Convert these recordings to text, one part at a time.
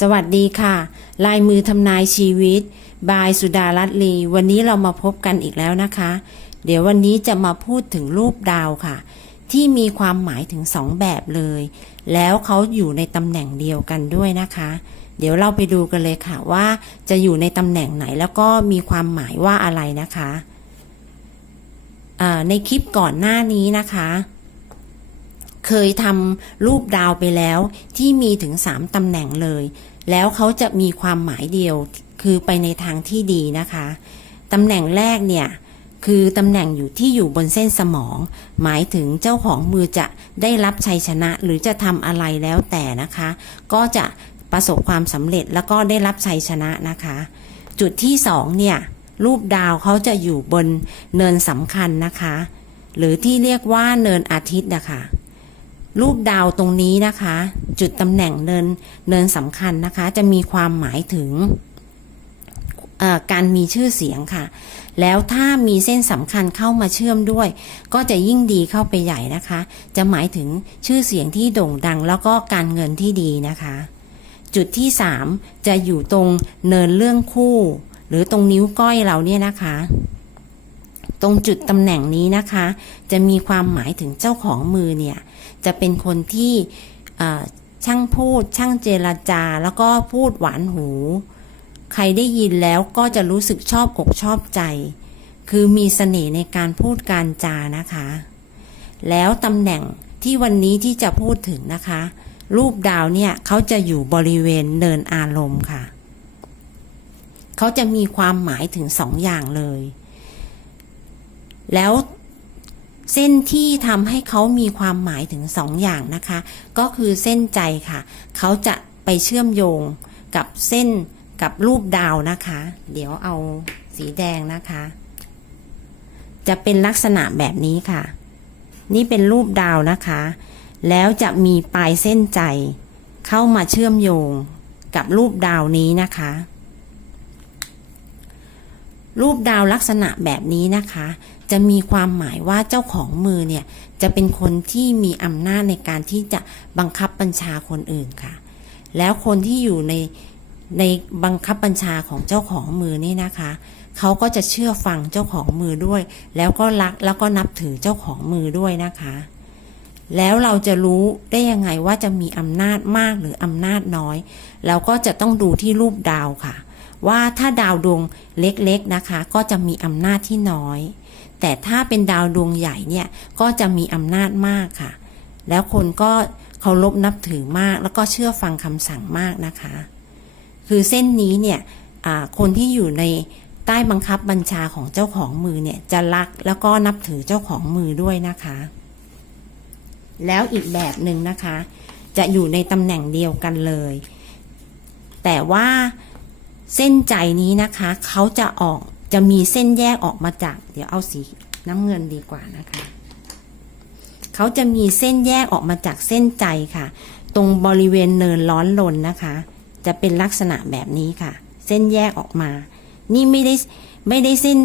สวัสดีค่ะ ลายมือทำนายชีวิต บายสุดารัตลี วันนี้เรามาพบกันอีกแล้วนะคะ เดี๋ยววันนี้จะมาพูดถึงรูปดาวค่ะ ที่มีความหมายถึงสองแบบเลย แล้วเขาอยู่ในตำแหน่งเดียวกันด้วยนะคะ เดี๋ยวเราไปดูกันเลยค่ะว่าจะอยู่ในตำแหน่งไหนแล้วก็มีความหมายว่าอะไรนะคะในคลิปก่อนหน้านี้นะคะ เคยทำรูปดาวไปแล้วที่มีถึง 3ตำแหน่งเลย แล้วเขาจะมีความหมายเดียวคือไปในทางที่ดีนะคะตำแหน่งแรกเนี่ยคือตำแหน่งอยู่ที่อยู่บนเส้นสมอง หมายถึงเจ้าของมือจะได้รับชัยชนะหรือจะทำอะไรแล้วแต่นะคะ ก็จะประสบความสำเร็จแล้วก็ได้รับชัยชนะนะคะ จุดที่สองเนี่ยรูปดาวเขาจะอยู่บนเนินสำคัญนะคะ หรือที่เรียกว่าเนินอาทิตย์นะคะ รูปดาวตรงนี้นะคะ จุดตำแหน่งเนินเนินสำคัญนะคะ จะมีความหมายถึงการมีชื่อเสียงค่ะ แล้วถ้ามีเส้นสำคัญเข้ามาเชื่อมด้วย ก็จะยิ่งดีเข้าไปใหญ่นะคะ จะหมายถึงชื่อเสียงที่โด่งดังแล้วก็การเงินที่ดีนะคะ จุดที่สามจะอยู่ตรงเนินเรื่องคู่ หรือตรงนิ้วก้อยเราเนี่ยนะคะ ตรงจุดตำแหน่งนี้นะคะ จะมีความหมายถึงเจ้าของมือเนี่ย จะเป็นคนที่ช่างพูดช่างเจรจา แล้วก็พูดหวานหู ใครได้ยินแล้วก็จะรู้สึกชอบอกชอบใจ คือมีเสน่ห์ในการพูดการจานะคะ แล้วตำแหน่งที่วันนี้ที่จะพูดถึงนะคะ รูปดาวเนี่ยเขาจะอยู่บริเวณเนินอารมณ์ค่ะ เขาจะมีความหมายถึงสองอย่างเลย แล้วเส้นที่ทำให้เขามีความหมายถึงสองอย่างนะคะ ก็คือเส้นใจค่ะ เขาจะไปเชื่อมโยงกับเส้นกับรูปดาวนะคะ เดี๋ยวเอาสีแดงนะคะ จะเป็นลักษณะแบบนี้ค่ะ นี่เป็นรูปดาวนะคะ แล้วจะมีปลายเส้นใจ เข้ามาเชื่อมโยงกับรูปดาวนี้นะคะ รูปดาวลักษณะแบบนี้นะคะ จะมีความหมายว่าเจ้าของมือเนี่ยจะเป็นคนที่มีอำนาจในการที่จะบังคับบัญชาคนอื่นค่ะ แล้วคนที่อยู่ในในบังคับบัญชาของเจ้าของมือนี่นะคะ เขาก็จะเชื่อฟังเจ้าของมือด้วย แล้วก็รักแล้วก็นับถือเจ้าของมือด้วยนะคะ แล้วเราจะรู้ได้ยังไงว่าจะมีอำนาจมากหรืออำนาจน้อย เราก็จะต้องดูที่รูปดาวค่ะ ว่าถ้าดาวดวงเล็กๆนะคะ ก็จะมีอำนาจที่น้อย แต่ถ้าเป็นดาวดวงใหญ่เนี่ยก็จะมีอำนาจมากค่ะ แล้วคนก็เคารพนับถือมาก แล้วก็เชื่อฟังคำสั่งมากนะคะ คือเส้นนี้เนี่ยคนที่อยู่ในใต้บังคับบัญชาของเจ้าของมือเนี่ยจะรักแล้วก็นับถือเจ้าของมือด้วยนะคะ แล้วอีกแบบหนึ่งนะคะ จะอยู่ในตำแหน่งเดียวกันเลย แต่ว่า เส้นใจนี้นะคะเขาจะออกจะมีเส้นแยกออกมาจาก เดี๋ยวเอาสีน้ำเงินดีกว่านะคะเขาจะมีเส้นแยกออกมาจากเส้นใจค่ะ ตรงบริเวณเนินร้อนลนนะคะ จะเป็นลักษณะแบบนี้ค่ะ เส้นแยกออกมา นี่ไม่ได้ไม่ได้เส้น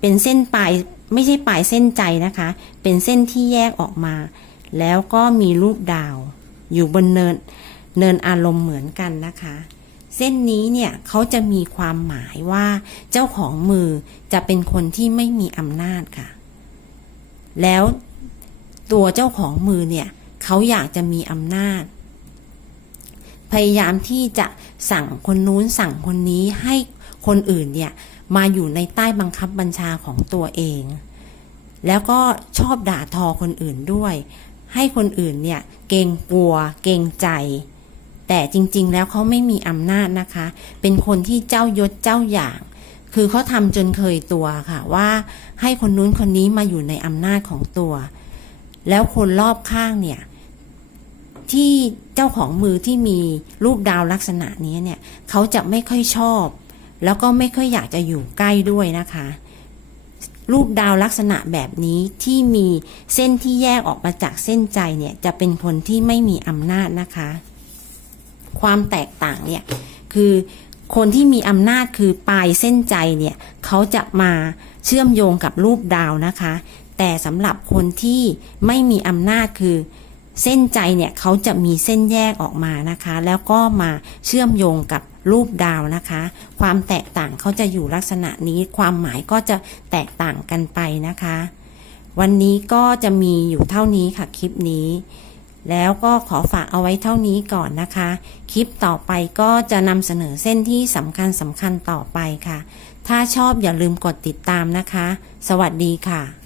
เป็นเส้นปลายไม่ใช่ปลายเส้นใจนะคะ เป็นเส้นที่แยกออกมา แล้วก็มีรูปดาว อยู่บนเนินเนินอารมณ์เหมือนกันนะคะ เส้นนี้เนี่ยเขาจะมีความหมายว่าเจ้าของมือจะเป็นคนที่ไม่มีอำนาจค่ะ แล้วตัวเจ้าของมือเนี่ยเขาอยากจะมีอำนาจ พยายามที่จะสั่งคนนู้นสั่งคนนี้ให้คนอื่นเนี่ยมาอยู่ในใต้บังคับบัญชาของตัวเอง แล้วก็ชอบด่าทอคนอื่นด้วย ให้คนอื่นเนี่ยเกรงกลัวเกรงใจ แต่จริงๆ แล้วเขาไม่มีอำนาจนะคะ เป็นคนที่เจ้ายศเจ้าอย่าง คือเขาทำจนเคยตัวค่ะว่าให้คนนู้นคนนี้มาอยู่ในอำนาจของตัว แล้วคนรอบข้างเนี่ยที่เจ้าของมือที่มีรูปดาวลักษณะนี้เนี่ยเขาจะไม่ค่อยชอบ แล้วก็ไม่ค่อยอยากจะอยู่ใกล้ด้วยนะคะ รูปดาวลักษณะแบบนี้ที่มีเส้นที่แยกออกมาจากเส้นใจเนี่ยจะเป็นคนที่ไม่มีอำนาจนะคะ ความแตกต่างเนี่ยคือคนที่มีอำนาจคือปลายเส้นใจเนี่ยเขาจะมาเชื่อมโยงกับรูปดาวนะคะ แต่สำหรับคนที่ไม่มีอำนาจคือเส้นใจเนี่ยเขาจะมีเส้นแยกออกมานะคะ แล้วก็มาเชื่อมโยงกับรูปดาวนะคะ ความแตกต่างเขาจะอยู่ลักษณะนี้ ความหมายก็จะแตกต่างกันไปนะคะ วันนี้ก็จะมีอยู่เท่านี้ค่ะคลิปนี้ แล้วก็ขอฝากเอาไว้เท่านี้ก่อนนะคะ คลิปต่อไปก็จะนำเสนอเส้นที่สำคัญสำคัญต่อไปค่ะ ถ้าชอบอย่าลืมกดติดตามนะคะ สวัสดีค่ะ